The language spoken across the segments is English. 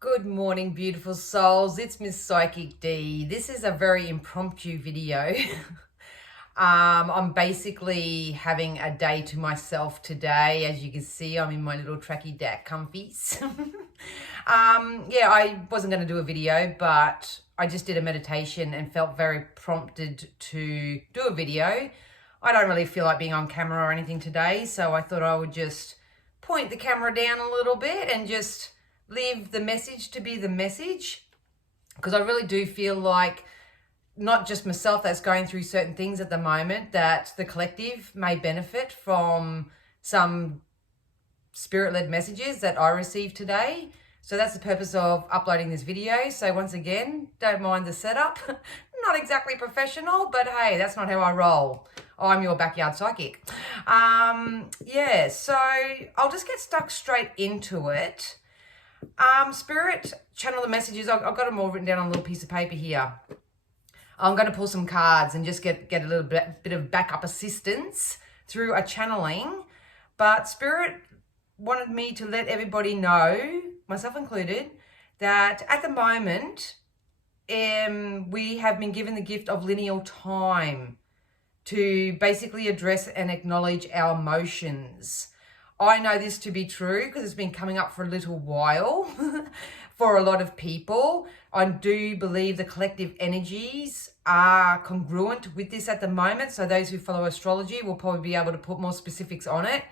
Good morning, beautiful souls. It's Miss Psychic D. This is a very impromptu video. I'm basically having a day to myself today. As you can see, I'm in my little tracky dack comfies. Yeah, I wasn't going to do a video, but I just did a meditation and felt very prompted to do a video. I don't really feel like being on camera or anything today, so I thought I would just point the camera down a little bit and just leave the message to be the message, because I really do feel like not just myself that's going through certain things at the moment, that the collective may benefit from some spirit-led messages that I received today. So that's the purpose of uploading this video. So once again, don't mind the setup. Not exactly professional, but hey, that's not how I roll. I'm your backyard psychic. Yeah, so I'll just get stuck straight into it. Spirit, channel the messages. I've got them all written down on a little piece of paper here. I'm going to pull some cards and just get a little bit of backup assistance through a channeling. But Spirit wanted me to let everybody know, myself included, that at the moment, we have been given the gift of lineal time to basically address and acknowledge our emotions. I know this to be true because it's been coming up for a little while for a lot of people. I do believe the collective energies are congruent with this at the moment. So those who follow astrology will probably be able to put more specifics on it.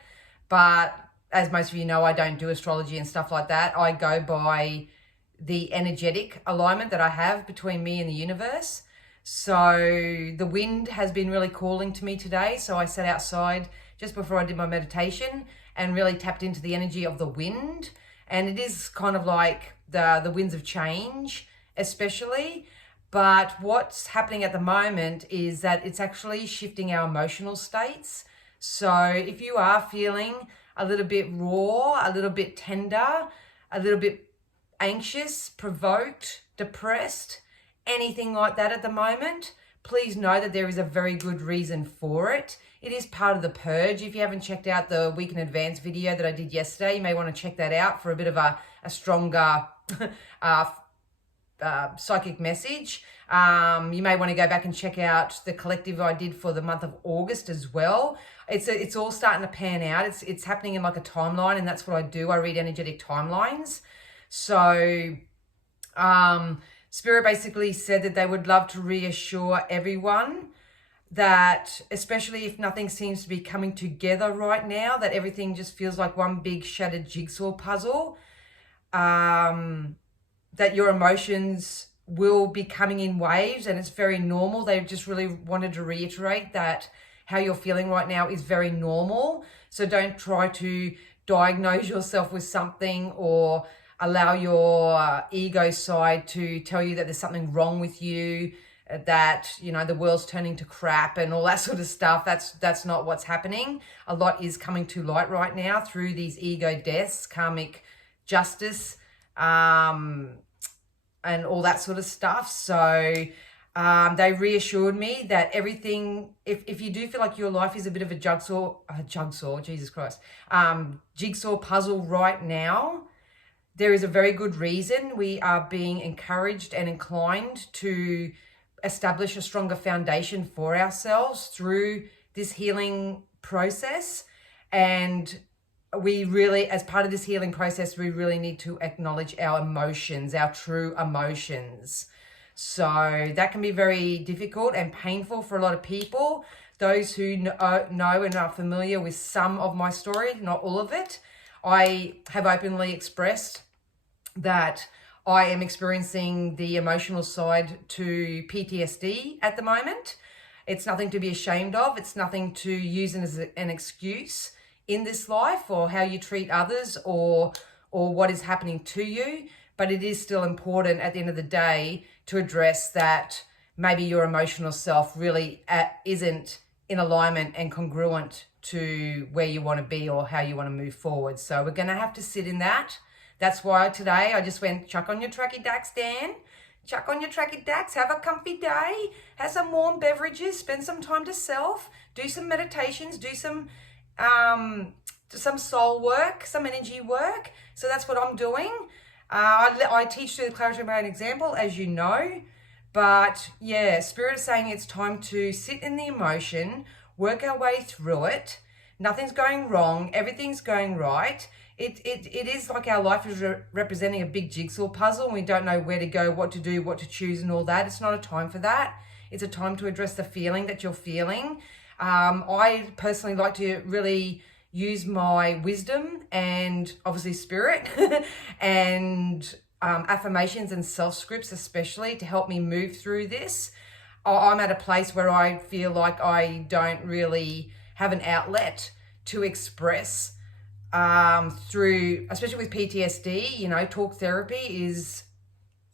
But as most of you know, I don't do astrology and stuff like that. I go by the energetic alignment that I have between me and the universe. So the wind has been really calling to me today. So I sat outside just before I did my meditation and really tapped into the energy of the wind. And it is kind of like the winds of change, especially. But what's happening at the moment is that it's actually shifting our emotional states. So if you are feeling a little bit raw, a little bit tender, a little bit anxious, provoked, depressed, anything like that at the moment, please know that there is a very good reason for it. It is part of the purge. If you haven't checked out the week in advance video that I did yesterday, you may want to check that out for a bit of a stronger psychic message. You may want to go back and check out the collective I did for the month of August as well. It's all starting to pan out. It's happening in like a timeline, and that's what I do. I read energetic timelines. So Spirit basically said that they would love to reassure everyone that, especially if nothing seems to be coming together right now, that everything just feels like one big shattered jigsaw puzzle, that your emotions will be coming in waves, and it's very normal. They just really wanted to reiterate that how you're feeling right now is very normal. So don't try to diagnose yourself with something or allow your ego side to tell you that there's something wrong with you, that, you know, the world's turning to crap and all that sort of stuff. That's not what's happening. A lot is coming to light right now through these ego deaths, karmic justice, and all that sort of stuff. So they reassured me that everything, if you do feel like your life is a bit of a jigsaw, Jesus Christ, jigsaw puzzle right now, there is a very good reason. We are being encouraged and inclined to establish a stronger foundation for ourselves through this healing process. And we really, as part of this healing process, we really need to acknowledge our emotions, our true emotions. So that can be very difficult and painful for a lot of people. Those who know and are familiar with some of my story, not all of it, I have openly expressed that I am experiencing the emotional side to PTSD at the moment. It's nothing to be ashamed of. It's nothing to use as an excuse in this life or how you treat others or what is happening to you. But it is still important at the end of the day to address that maybe your emotional self really isn't in alignment and congruent to where you want to be or how you want to move forward. So we're going to have to sit in that. That's why today I just went, chuck on your tracky dacks, Dan. Chuck on your tracky dacks, have a comfy day, have some warm beverages, spend some time to self, do some meditations, do some soul work, some energy work. So that's what I'm doing. I teach through the clarity of my own example, as you know. But yeah, Spirit is saying it's time to sit in the emotion, work our way through it. Nothing's going wrong. Everything's going right. It is like our life is representing a big jigsaw puzzle and we don't know where to go, what to do, what to choose and all that. It's not a time for that. It's a time to address the feeling that you're feeling. I personally like to really use my wisdom and obviously spirit and affirmations and self-scripts especially to help me move through this. I'm at a place where I feel like I don't really have an outlet to express through, especially with PTSD, you know, talk therapy is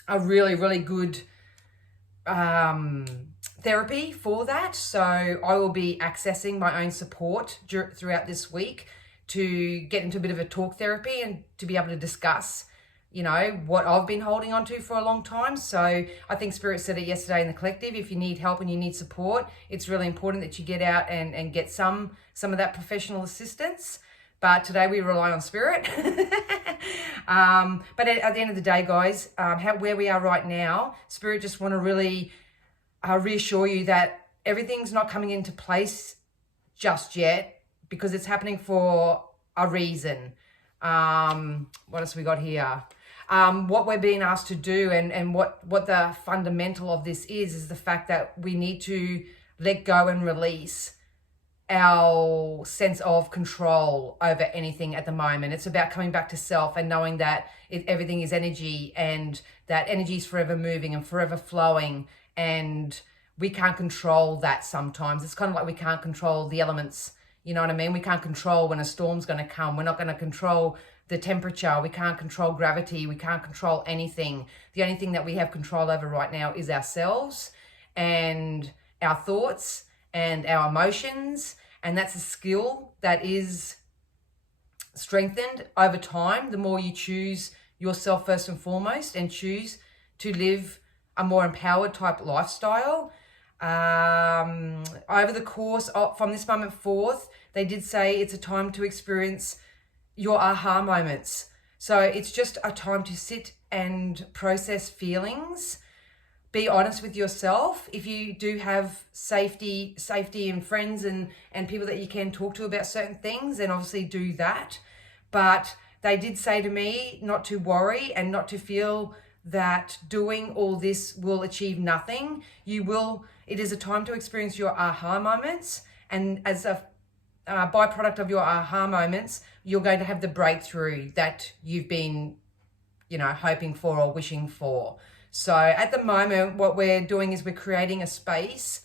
a really, really good therapy for that. So I will be accessing my own support throughout this week to get into a bit of a talk therapy and to be able to discuss, you know, what I've been holding on to for a long time. So I think Spirit said it yesterday in the collective, if you need help and you need support, it's really important that you get out and get some of that professional assistance. But today we rely on Spirit. But at the end of the day, guys, where we are right now, Spirit just want to really reassure you that everything's not coming into place just yet because it's happening for a reason. What else we got here? What we're being asked to do and what the fundamental of this is the fact that we need to let go and release our sense of control over anything at the moment. It's about coming back to self and knowing that everything is energy and that energy is forever moving and forever flowing, and we can't control that sometimes. It's kind of like we can't control the elements, you know what I mean? We can't control when a storm's going to come. We're not going to control the temperature. We can't control gravity. We can't control anything. The only thing that we have control over right now is ourselves and our thoughts and our emotions. And that's a skill that is strengthened over time. The more you choose yourself first and foremost and choose to live a more empowered type lifestyle. Over the course of, from this moment forth, they did say it's a time to experience your aha moments. So it's just a time to sit and process feelings. Be honest with yourself. If you do have safety and friends and people that you can talk to about certain things, then obviously do that. But they did say to me not to worry and not to feel that doing all this will achieve nothing. It is a time to experience your aha moments. And as a byproduct of your aha moments, you're going to have the breakthrough that you've been, you know, hoping for or wishing for. So at the moment, what we're doing is we're creating a space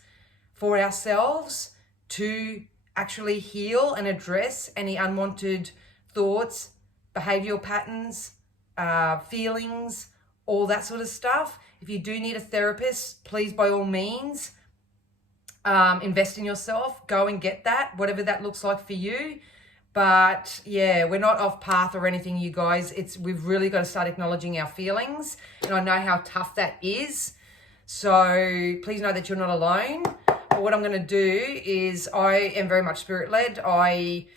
for ourselves to actually heal and address any unwanted thoughts, behavioral patterns, feelings, all that sort of stuff. If you do need a therapist, please, by all means, invest in yourself. Go and get that, whatever that looks like for you. But yeah, we're not off path or anything, you guys. We've really got to start acknowledging our feelings. And I know how tough that is. So please know that you're not alone. But what I'm going to do is I am very much spirit-led. I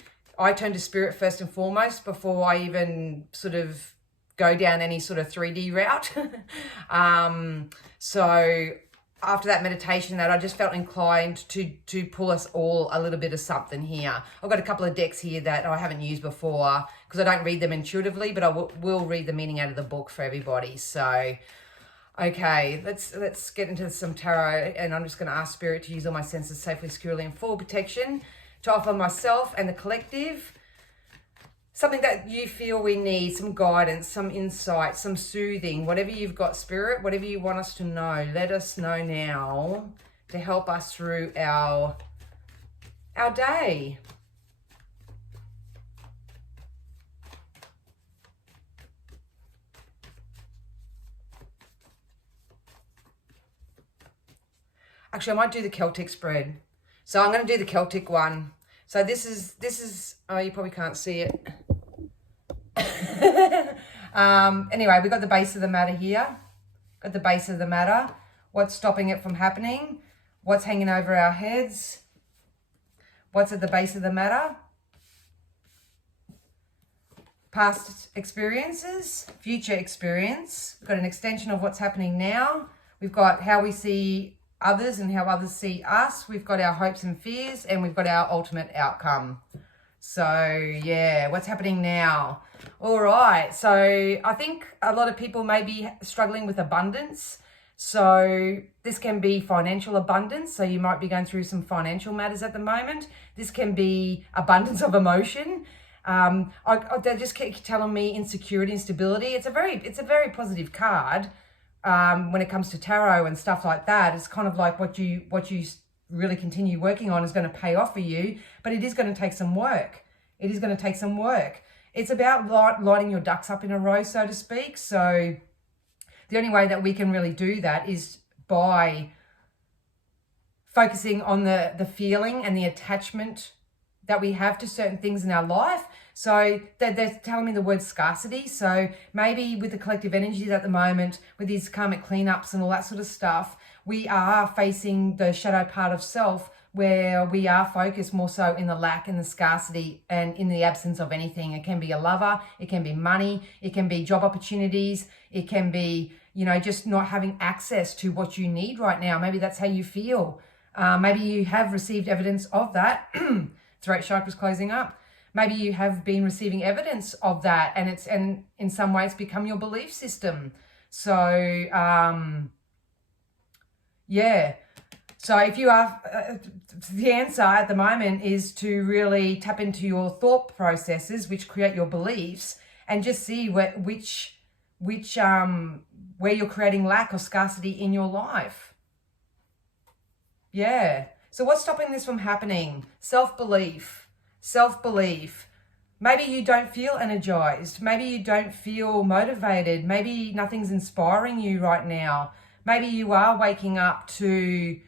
turn to spirit first and foremost before I even sort of go down any sort of 3D route. So after that meditation, that I just felt inclined to pull us all a little bit of something here. I've got a couple of decks here that I haven't used before because I don't read them intuitively, but I will read the meaning out of the book for everybody. So, okay, let's get into some tarot, and I'm just going to ask Spirit to use all my senses safely, securely, and full protection to offer myself and the collective something that you feel we need, some guidance, some insight, some soothing, whatever you've got, Spirit, whatever you want us to know, let us know now to help us through our day. Actually, I might do the Celtic spread. So I'm going to do the Celtic one. So this is, oh, you probably can't see it. Anyway, we've got the base of the matter here. Got the base of the matter. What's stopping it from happening? What's hanging over our heads? What's at the base of the matter? past experiences, future experience. We've got an extension of what's happening now. We've got how we see others and how others see us. We've got our hopes and fears, and we've got our ultimate outcome. So yeah, what's happening now? All right, so I think a lot of people may be struggling with abundance. So this can be financial abundance. So you might be going through some financial matters at the moment. This can be abundance of emotion. They just keep telling me insecurity, instability. It's a very positive card when it comes to tarot and stuff like that. It's kind of like what you really continue working on is going to pay off for you, but it is going to take some work. It is going to take some work. It's about lighting your ducks up in a row, so to speak. So the only way that we can really do that is by focusing on the feeling and the attachment that we have to certain things in our life. So they're telling me the word scarcity. So maybe with the collective energies at the moment, with these karmic cleanups and all that sort of stuff, we are facing the shadow part of self where we are focused more so in the lack and the scarcity and in the absence of anything. It can be a lover, it can be money, it can be job opportunities, it can be, just not having access to what you need right now. Maybe that's how you feel. Maybe you have received evidence of that. Throat chakra's closing up. Maybe you have been receiving evidence of that, and in some ways become your belief system. So yeah. So if you are, the answer at the moment is to really tap into your thought processes, which create your beliefs, and just see where you're creating lack or scarcity in your life. Yeah. So what's stopping this from happening? Self-belief. Maybe you don't feel energized. Maybe you don't feel motivated. Maybe nothing's inspiring you right now. Maybe you are waking up to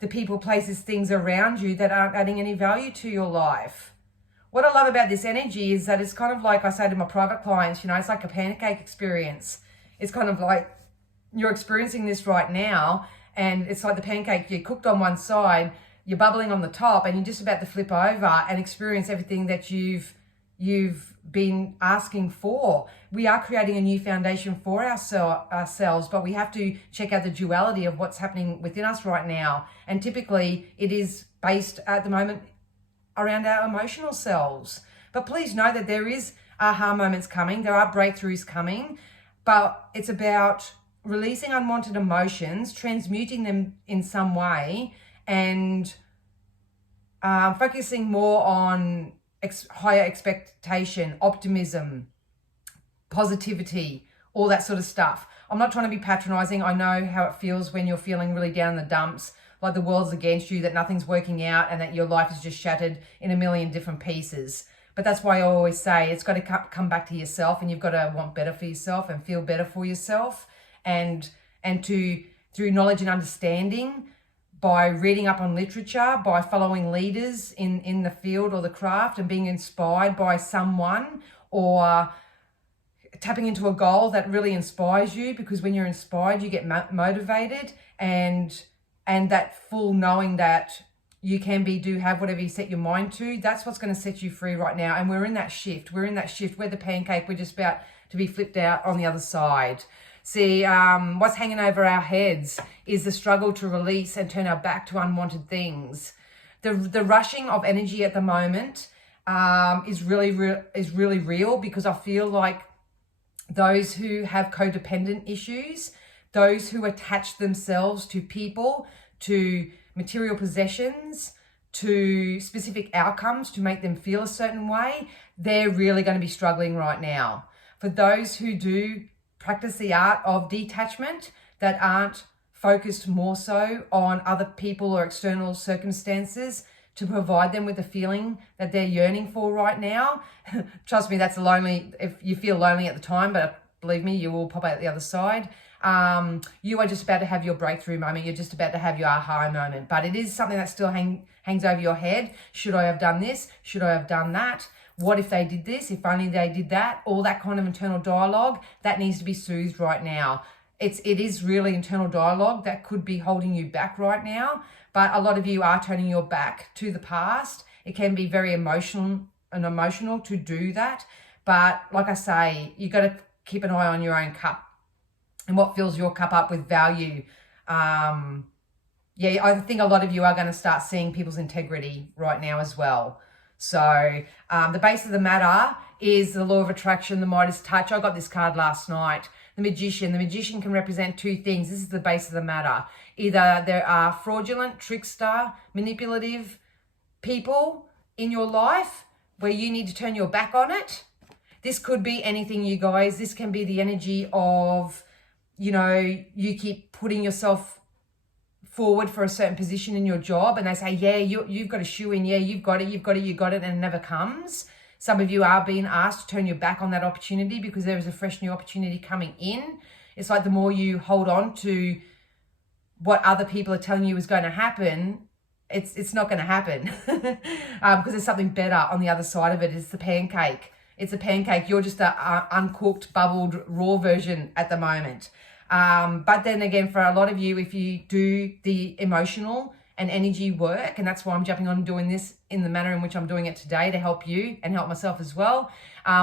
the people, places, things around you that aren't adding any value to your life. What I love about this energy is that it's kind of like I say to my private clients, it's like a pancake experience. It's kind of like you're experiencing this right now, and it's like the pancake, you're cooked on one side, you're bubbling on the top, and you're just about to flip over and experience everything that you've been asking for. We are creating a new foundation for ourselves, but we have to check out the duality of what's happening within us right now. And typically it is based at the moment around our emotional selves. But please know that there is aha moments coming. There are breakthroughs coming, but it's about releasing unwanted emotions, transmuting them in some way, and focusing more on higher expectation, optimism, positivity, all that sort of stuff. I'm not trying to be patronizing. I know how it feels when you're feeling really down in the dumps, like the world's against you, that nothing's working out, and that your life is just shattered in a million different pieces. But that's why I always say it's got to come back to yourself, and you've got to want better for yourself and feel better for yourself, and through knowledge and understanding, by reading up on literature, by following leaders in the field or the craft, and being inspired by someone, or tapping into a goal that really inspires you, because when you're inspired, you get motivated, and that full knowing that you can have whatever you set your mind to. That's what's going to set you free right now. And we're in that shift. We're the pancake. We're just about to be flipped out on the other side. See, what's hanging over our heads is the struggle to release and turn our back to unwanted things. The rushing of energy at the moment is really real, because I feel like those who have codependent issues, those who attach themselves to people, to material possessions, to specific outcomes to make them feel a certain way, they're really going to be struggling right now. For those who do practice the art of detachment, that aren't focused more so on other people or external circumstances to provide them with the feeling that they're yearning for right now. Trust me, that's lonely. If you feel lonely at the time, but believe me, you will pop out the other side. You are just about to have your breakthrough moment. You're just about to have your aha moment, but it is something that still hangs over your head. Should I have done this? Should I have done that? What if they did this? If only they did that? All that kind of internal dialogue that needs to be soothed right now. It is really internal dialogue that could be holding you back right now. But a lot of you are turning your back to the past. It can be very emotional to do that. But like I say, you got to keep an eye on your own cup and what fills your cup up with value. Yeah, I think a lot of you are going to start seeing people's integrity right now as well. So the base of the matter is the law of attraction, the Midas touch. I got this card last night. The magician. The magician can represent two things. This is the base of the matter. Either there are fraudulent, trickster, manipulative people in your life where you need to turn your back on it. This could be anything, you guys. This can be the energy of, you know, you keep putting yourself forward for a certain position in your job and they say, yeah, you've got a shoe in, yeah, you've got it, and it never comes. Some of you are being asked to turn your back on that opportunity because there is a fresh new opportunity coming in. It's like the more you hold on to what other people are telling you is going to happen, it's not going to happen because there's something better on the other side of it. It's the pancake. It's a pancake. You're just a uncooked, bubbled, raw version at the moment. But then again, for a lot of you, if you do the emotional and energy work, and that's why I'm jumping on and doing this in the manner in which I'm doing it today to help you and help myself as well.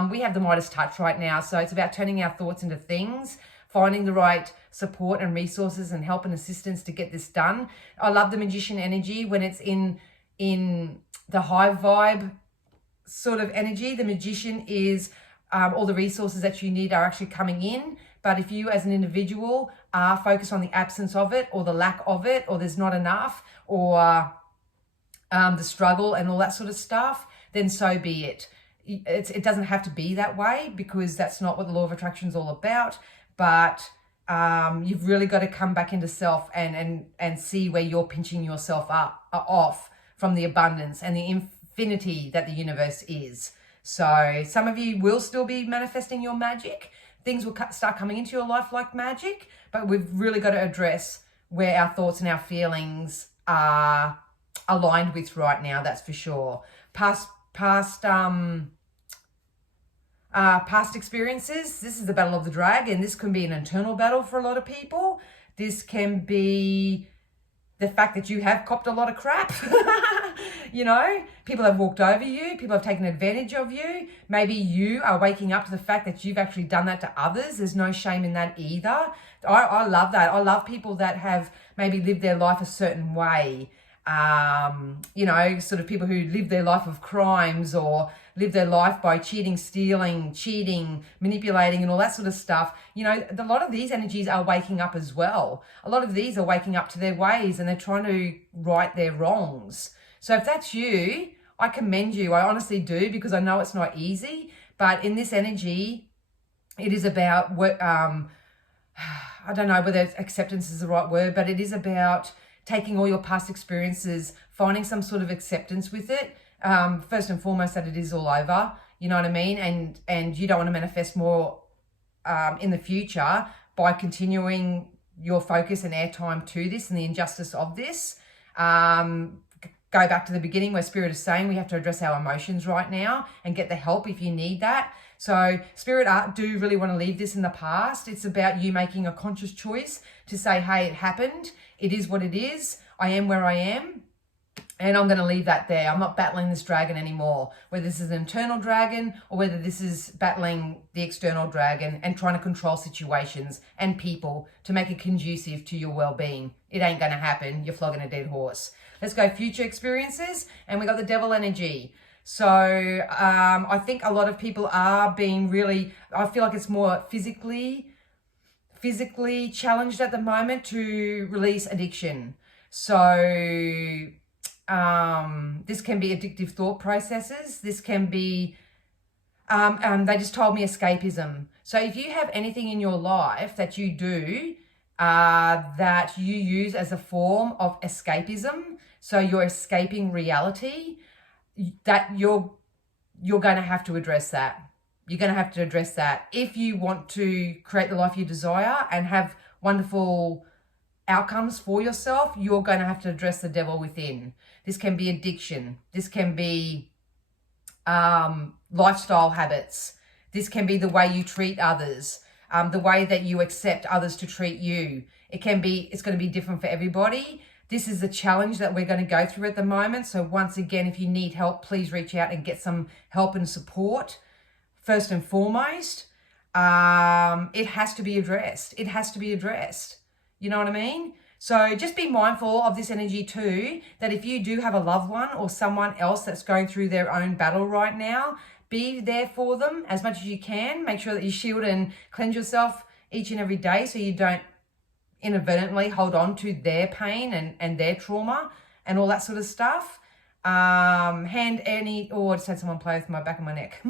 We have the Midas touch right now. So it's about turning our thoughts into things, finding the right support and resources and help and assistance to get this done. I love the magician energy when it's in the high vibe sort of energy. The magician is all the resources that you need are actually coming in. But if you as an individual are focused on the absence of it or the lack of it, or there's not enough, or the struggle and all that sort of stuff, then so be it. It doesn't have to be that way because that's not what the law of attraction is all about. But you've really got to come back into self and see where you're pinching yourself off from the abundance and the infinity that the universe is. So some of you will still be manifesting your magic. Things will start coming into your life like magic, but we've really got to address where our thoughts and our feelings are aligned with right now, that's for sure. Past experiences, this is the battle of the dragon. This can be an internal battle for a lot of people. This can be the fact that you have copped a lot of crap. You know, people have walked over you, people have taken advantage of you. Maybe you are waking up to the fact that you've actually done that to others. There's no shame in that either. I love that. I love people that have maybe lived their life a certain way. You know, sort of people who live their life of crimes or live their life by cheating, manipulating and all that sort of stuff. You know, a lot of these energies are waking up as well. A lot of these are waking up to their ways and they're trying to right their wrongs. So if that's you, I commend you. I honestly do, because I know it's not easy. But in this energy, it is about what, I don't know whether acceptance is the right word, but it is about taking all your past experiences, finding some sort of acceptance with it. First and foremost, that it is all over. You know what I mean? And you don't want to manifest more in the future by continuing your focus and airtime to this and the injustice of this. Go back to the beginning where Spirit is saying we have to address our emotions right now and get the help if you need that. So Spirit do really want to leave this in the past. It's about you making a conscious choice to say, hey, it happened. It is what it is. I am where I am. And I'm going to leave that there. I'm not battling this dragon anymore. Whether this is an internal dragon or whether this is battling the external dragon and trying to control situations and people to make it conducive to your well-being. It ain't going to happen. You're flogging a dead horse. Let's go future experiences. And we got the devil energy. So I think a lot of people are being really, I feel like it's more physically challenged at the moment to release addiction. So this can be addictive thought processes. This can be, they just told me escapism. So if you have anything in your life that you do that you use as a form of escapism, so you're escaping reality, that you're going to have to address that. You're going to have to address that. If you want to create the life you desire and have wonderful outcomes for yourself, you're going to have to address the devil within. This can be addiction. This can be lifestyle habits. This can be the way you treat others, the way that you accept others to treat you. It's going to be different for everybody. This is the challenge that we're going to go through at the moment. So once again, if you need help, please reach out and get some help and support first and foremost. It has to be addressed. It has to be addressed. You know what I mean? So just be mindful of this energy too, that if you do have a loved one or someone else that's going through their own battle right now, be there for them as much as you can. Make sure that you shield and cleanse yourself each and every day so you don't inadvertently hold on to their pain and their trauma and all that sort of stuff. Hand any, I just had someone play with my back of my neck.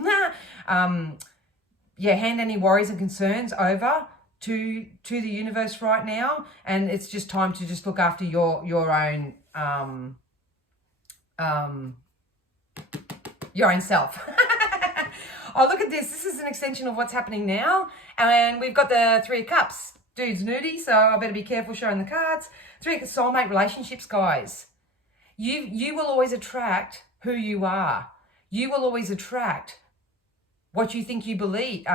Hand any worries and concerns over to the universe right now, and it's just time to just look after your own self. Oh, look at this. This is an extension of what's happening now, and we've got the Three of Cups. Dude's nudie, so I better be careful showing the cards. Three soulmate relationships, guys. You will always attract who you are. You will always attract what you think you believe,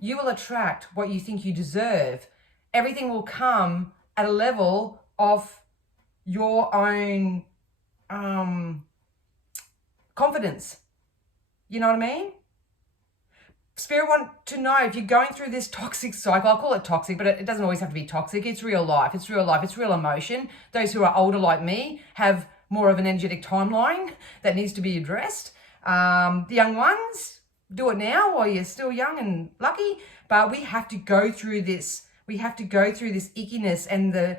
you will attract what you think you deserve. Everything will come at a level of your own confidence. You know what I mean? Spirit want to know if you're going through this toxic cycle. I'll call it toxic, but it doesn't always have to be toxic. It's real life. It's real life. It's real emotion. Those who are older like me have more of an energetic timeline that needs to be addressed. The young ones, do it now while you're still young and lucky, but we have to go through this. We have to go through this ickiness and the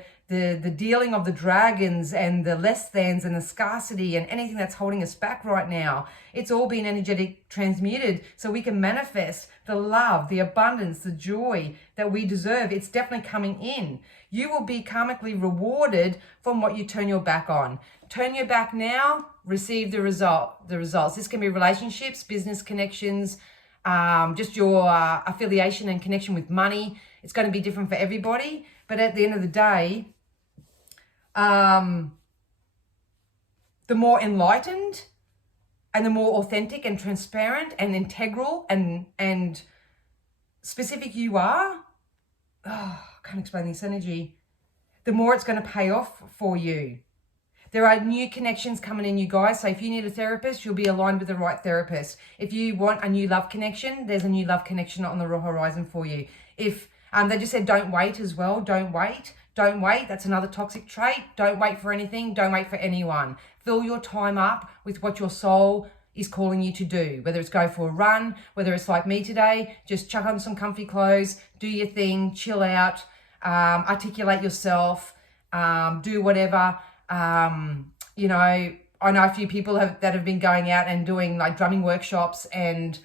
dealing of the dragons and the less thans and the scarcity and anything that's holding us back right now. It's all been energetic transmuted so we can manifest the love, the abundance, the joy that we deserve. It's definitely coming in. You will be karmically rewarded from what you turn your back on. Turn your back now, receive the results. This can be relationships, business connections, just your affiliation and connection with money. It's going to be different for everybody, but at the end of the day, the more enlightened and the more authentic and transparent and integral and specific you are, I can't explain this energy, the more it's going to pay off for you. There are new connections coming in, you guys. So if you need a therapist, you'll be aligned with the right therapist. If you want a new love connection, there's a new love connection on the horizon for you. If they just said don't wait as well. Don't wait. Don't wait. That's another toxic trait. Don't wait for anything. Don't wait for anyone. Fill your time up with what your soul is calling you to do. Whether it's go for a run, whether it's like me today, just chuck on some comfy clothes, do your thing, chill out, articulate yourself, do whatever. You know, I know a few people that have been going out and doing like drumming workshops and,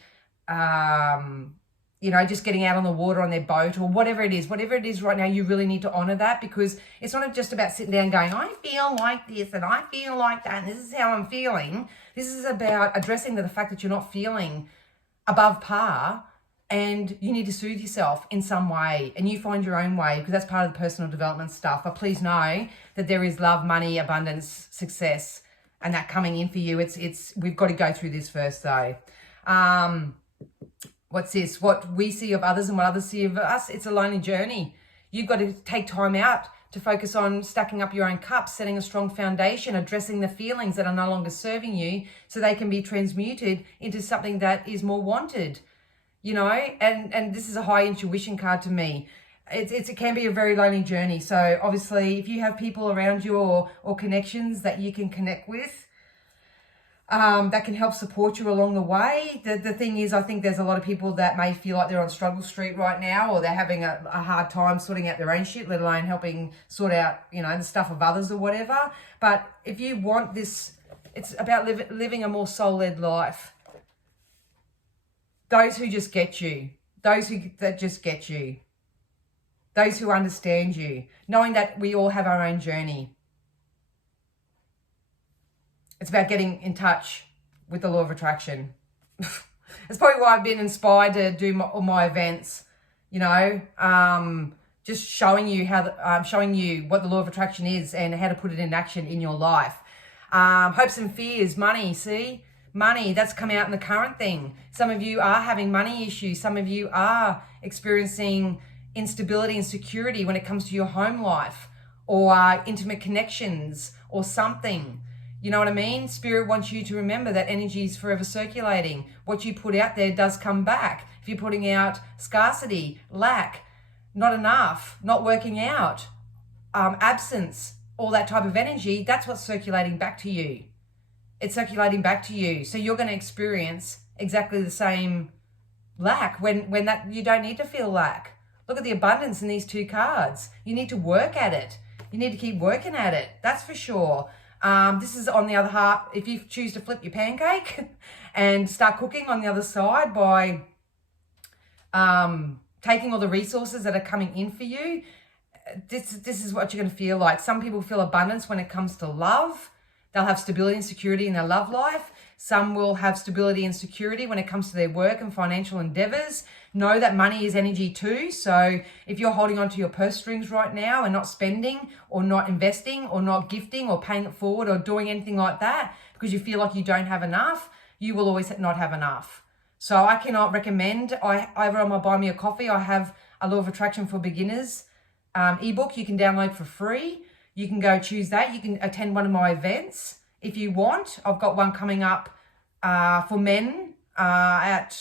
you know, just getting out on the water on their boat or whatever it is right now, you really need to honor that, because it's not just about sitting down going, I feel like this and I feel like that and this is how I'm feeling. This is about addressing the fact that you're not feeling above par and you need to soothe yourself in some way, and you find your own way, because that's part of the personal development stuff. But please know that there is love, money, abundance, success, and that coming in for you. We've got to go through this first though. What's this? What we see of others and what others see of us, it's a lonely journey. You've got to take time out to focus on stacking up your own cups, setting a strong foundation, addressing the feelings that are no longer serving you so they can be transmuted into something that is more wanted. You know, and this is a high intuition card to me. It can be a very lonely journey. So obviously if you have people around you or connections that you can connect with, that can help support you along the way. The thing is, I think there's a lot of people that may feel like they're on struggle street right now, or they're having a hard time sorting out their own shit, let alone helping sort out, you know, the stuff of others or whatever. But if you want this, it's about living a more soul-led life. Those who just get you, those that just get you, those who understand you, knowing that we all have our own journey. It's about getting in touch with the law of attraction. That's probably why I've been inspired to do all my events, you know, just showing you showing you what the law of attraction is and how to put it in action in your life. Hopes and fears, money, see? Money, that's come out in the current thing. Some of you are having money issues. Some of you are experiencing instability and security when it comes to your home life or intimate connections or something. You know what I mean? Spirit wants you to remember that energy is forever circulating. What you put out there does come back. If you're putting out scarcity, lack, not enough, not working out, absence, all that type of energy, that's what's circulating back to you. It's circulating back to you. So you're going to experience exactly the same lack when that you don't need to feel lack. Look at the abundance in these two cards. You need to work at it. You need to keep working at it. That's for sure. This is on the other half. If you choose to flip your pancake and start cooking on the other side by taking all the resources that are coming in for you, this is what you're going to feel like. Some people feel abundance when it comes to love. They'll have stability and security in their love life. Some will have stability and security when it comes to their work and financial endeavors. Know that money is energy too. So if you're holding on to your purse strings right now and not spending or not investing or not gifting or paying it forward or doing anything like that because you feel like you don't have enough, you will always not have enough. So I cannot recommend, over on my Buy Me a Coffee, I have a Law of Attraction for Beginners ebook you can download for free. You can go choose that. You can attend one of my events if you want. I've got one coming up for men at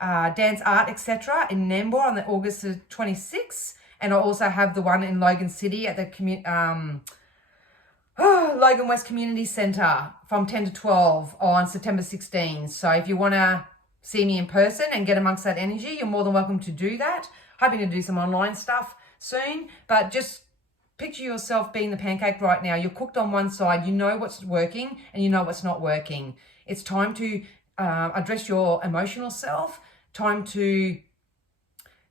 Dance Art, etc. in Nambour on the August 26th. And I also have the one in Logan City at the Logan West Community Centre from 10 to 12 on September 16. So if you want to see me in person and get amongst that energy, you're more than welcome to do that. Hoping to do some online stuff soon, but just picture yourself being the pancake right now. You're cooked on one side. You know what's working and you know what's not working. It's time to address your emotional self. Time to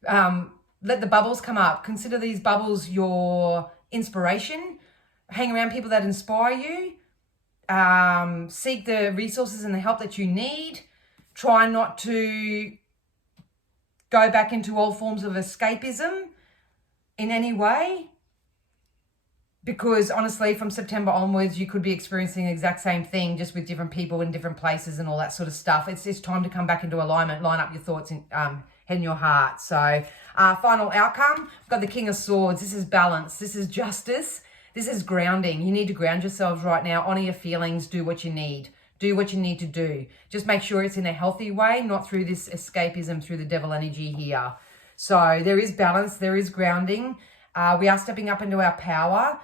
let the bubbles come up. Consider these bubbles your inspiration. Hang around people that inspire you. Seek the resources and the help that you need. Try not to go back into all forms of escapism in any way. Because honestly, from September onwards, you could be experiencing the exact same thing, just with different people in different places and all that sort of stuff. It's time to come back into alignment, line up your thoughts and head and your heart. So final outcome, we've got the King of Swords. This is balance. This is justice. This is grounding. You need to ground yourselves right now. Honor your feelings. Do what you need. Do what you need to do. Just make sure it's in a healthy way, not through this escapism, through the devil energy here. So there is balance. There is grounding. We are stepping up into our power.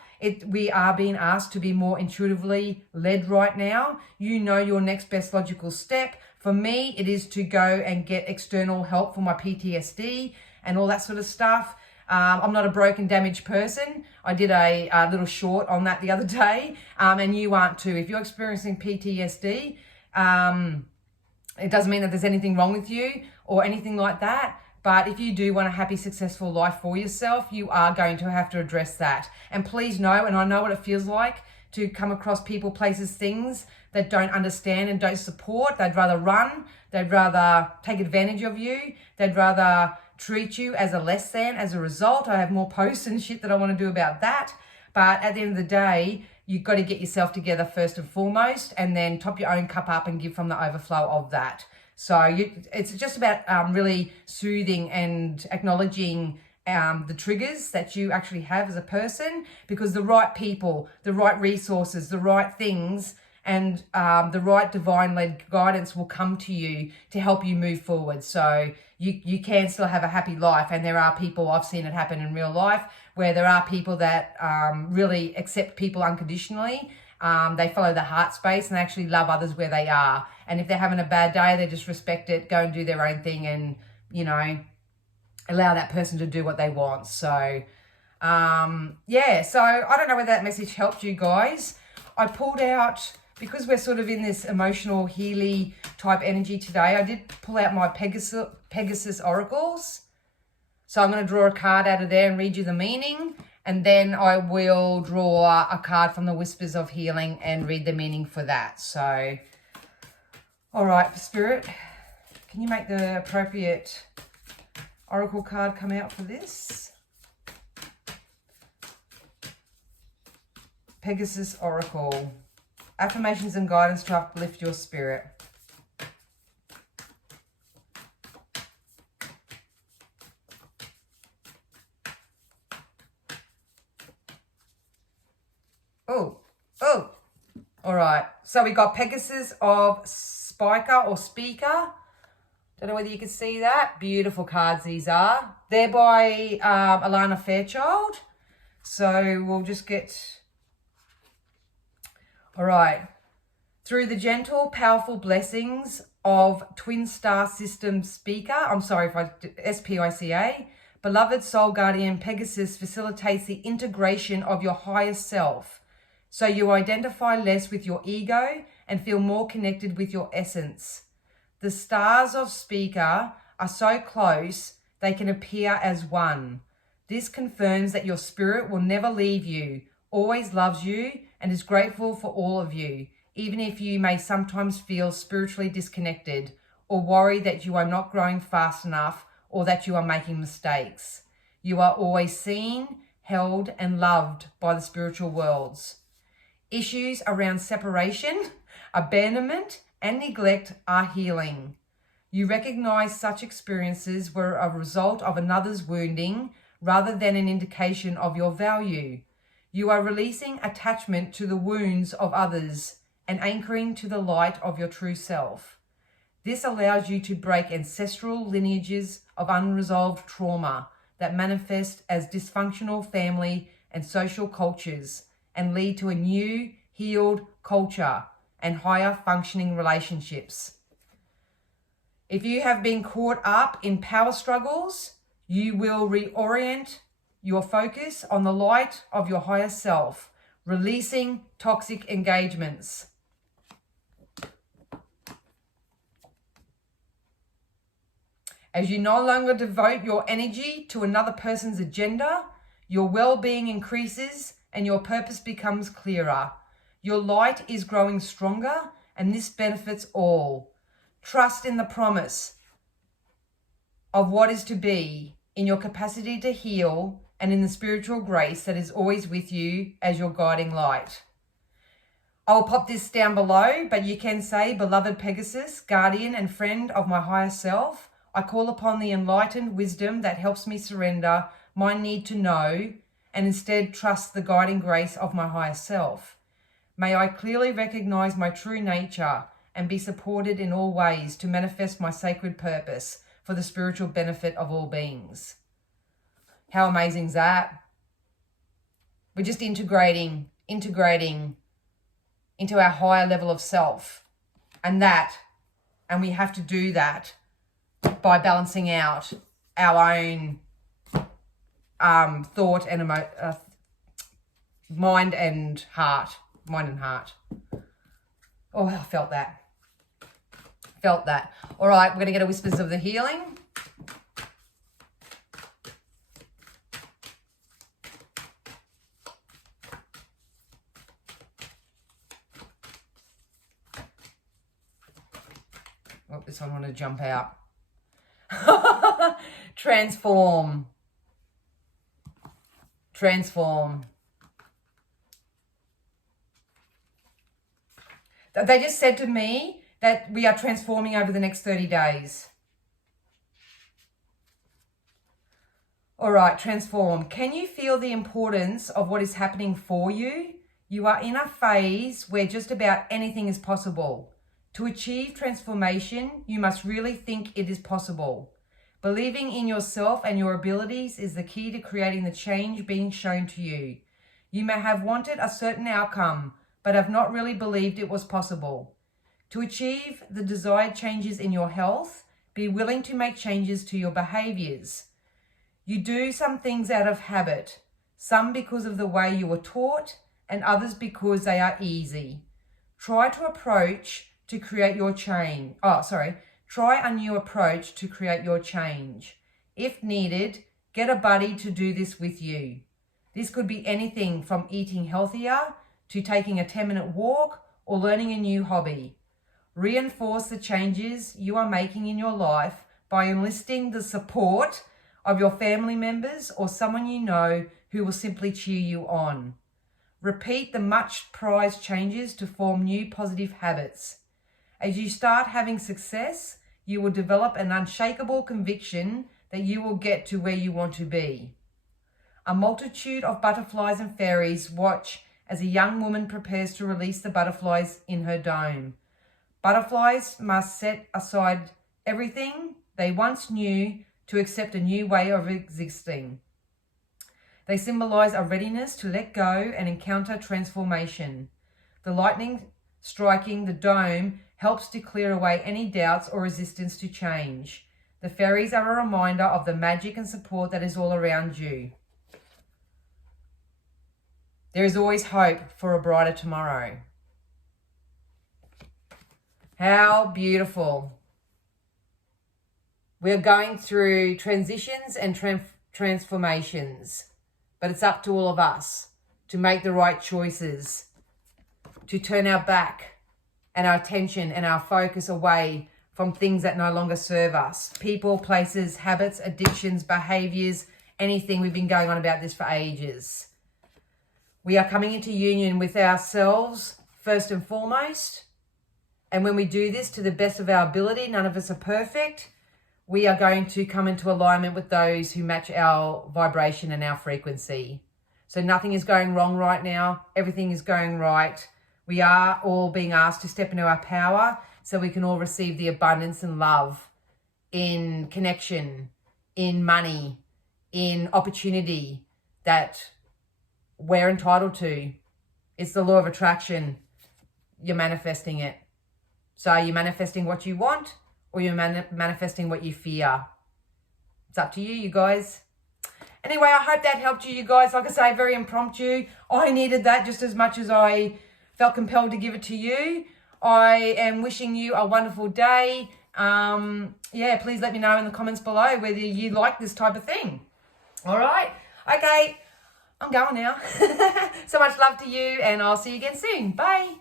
We are being asked to be more intuitively led right now. You know your next best logical step. For me, it is to go and get external help for my PTSD and all that sort of stuff. I'm not a broken, damaged person. I did a little short on that the other day, and you aren't too. If you're experiencing PTSD, it doesn't mean that there's anything wrong with you or anything like that. But if you do want a happy, successful life for yourself, you are going to have to address that. And please know, and I know what it feels like to come across people, places, things that don't understand and don't support. They'd rather run. They'd rather take advantage of you. They'd rather treat you as a less than. As a result, I have more posts and shit that I want to do about that. But at the end of the day, you've got to get yourself together first and foremost, and then top your own cup up and give from the overflow of that. So it's just about really soothing and acknowledging the triggers that you actually have as a person, because the right people, the right resources, the right things, and the right divine-led guidance will come to you to help you move forward. So you can still have a happy life. And there are people, I've seen it happen in real life, where there are people that really accept people unconditionally. They follow the heart space and they actually love others where they are. And if they're having a bad day, they just respect it, go and do their own thing, and, you know, allow that person to do what they want. So, yeah, so I don't know whether that message helped you guys. I pulled out, because we're sort of in this emotional Healy type energy today, I did pull out my Pegasus oracles. So I'm going to draw a card out of there and read you the meaning. And then I will draw a card from the Whispers of Healing and read the meaning for that. So, all right, for Spirit, can you make the appropriate oracle card come out for this? Pegasus Oracle. Affirmations and guidance to uplift your spirit. Oh, All right. So we got Pegasus of Spiker or Speaker. Don't know whether you can see that. Beautiful cards these are. They're by Alana Fairchild. So we'll just get... All right. Through the gentle, powerful blessings of Twin Star System Speaker, SPICA, beloved soul guardian Pegasus facilitates the integration of your higher self, so you identify less with your ego and feel more connected with your essence. The stars of Speaker are so close they can appear as one. This confirms that your spirit will never leave you, always loves you, and is grateful for all of you, even if you may sometimes feel spiritually disconnected or worry that you are not growing fast enough or that you are making mistakes. You are always seen, held, and loved by the spiritual worlds. Issues around separation, abandonment, and neglect are healing. You recognize such experiences were a result of another's wounding rather than an indication of your value. You are releasing attachment to the wounds of others and anchoring to the light of your true self. This allows you to break ancestral lineages of unresolved trauma that manifest as dysfunctional family and social cultures and lead to a new, healed culture and higher functioning relationships. If you have been caught up in power struggles, you will reorient your focus on the light of your higher self, releasing toxic engagements. As you no longer devote your energy to another person's agenda, your well-being increases and your purpose becomes clearer. Your light is growing stronger, and this benefits all. Trust in the promise of what is to be, in your capacity to heal, and in the spiritual grace that is always with you as your guiding light. I will pop this down below, but you can say, beloved Pegasus, guardian and friend of my higher self, I call upon the enlightened wisdom that helps me surrender my need to know and instead trust the guiding grace of my higher self. May I clearly recognize my true nature and be supported in all ways to manifest my sacred purpose for the spiritual benefit of all beings. How amazing is that? We're just integrating into our higher level of self. And we have to do that by balancing out our own thought and mind and heart. Oh, I felt that. All right, we're going to get a Whispers of the Healing. Oh, this one wanted to jump out. Transform. They just said to me that we are transforming over the next 30 days. All right, transform. Can you feel the importance of what is happening for you? You are in a phase where just about anything is possible. To achieve transformation, you must really think it is possible. Believing in yourself and your abilities is the key to creating the change being shown to you. You may have wanted a certain outcome, but have not really believed it was possible. To achieve the desired changes in your health, be willing to make changes to your behaviors. You do some things out of habit, some because of the way you were taught, and others because they are easy. Try a new approach to create your change. If needed, get a buddy to do this with you. This could be anything from eating healthier to taking a 10-minute walk or learning a new hobby. Reinforce the changes you are making in your life by enlisting the support of your family members or someone you know who will simply cheer you on. Repeat the much prized changes to form new positive habits. As you start having success, you will develop an unshakable conviction that you will get to where you want to be. A multitude of butterflies and fairies watch as a young woman prepares to release the butterflies in her dome. Butterflies must set aside everything they once knew to accept a new way of existing. They symbolize a readiness to let go and encounter transformation. The lightning striking the dome helps to clear away any doubts or resistance to change. The fairies are a reminder of the magic and support that is all around you. There is always hope for a brighter tomorrow. How beautiful. We're going through transitions and transformations, but it's up to all of us to make the right choices, to turn our back and our attention and our focus away from things that no longer serve us. People, places, habits, addictions, behaviors, anything. We've been going on about this for ages. We are coming into union with ourselves first and foremost. And when we do this to the best of our ability, none of us are perfect, we are going to come into alignment with those who match our vibration and our frequency. So nothing is going wrong right now. Everything is going right. We are all being asked to step into our power so we can all receive the abundance and love in connection, in money, in opportunity that we're entitled to. It's the law of attraction. You're manifesting it. So are you manifesting what you want, or you're manifesting what you fear? It's up to you, you guys. Anyway, I hope that helped you guys. Like I say, very impromptu. I needed that just as much as I felt compelled to give it to you. I am wishing you a wonderful day. Please let me know in the comments below whether you like this type of thing. All right. Okay. I'm going now. So much love to you, and I'll see you again soon. Bye.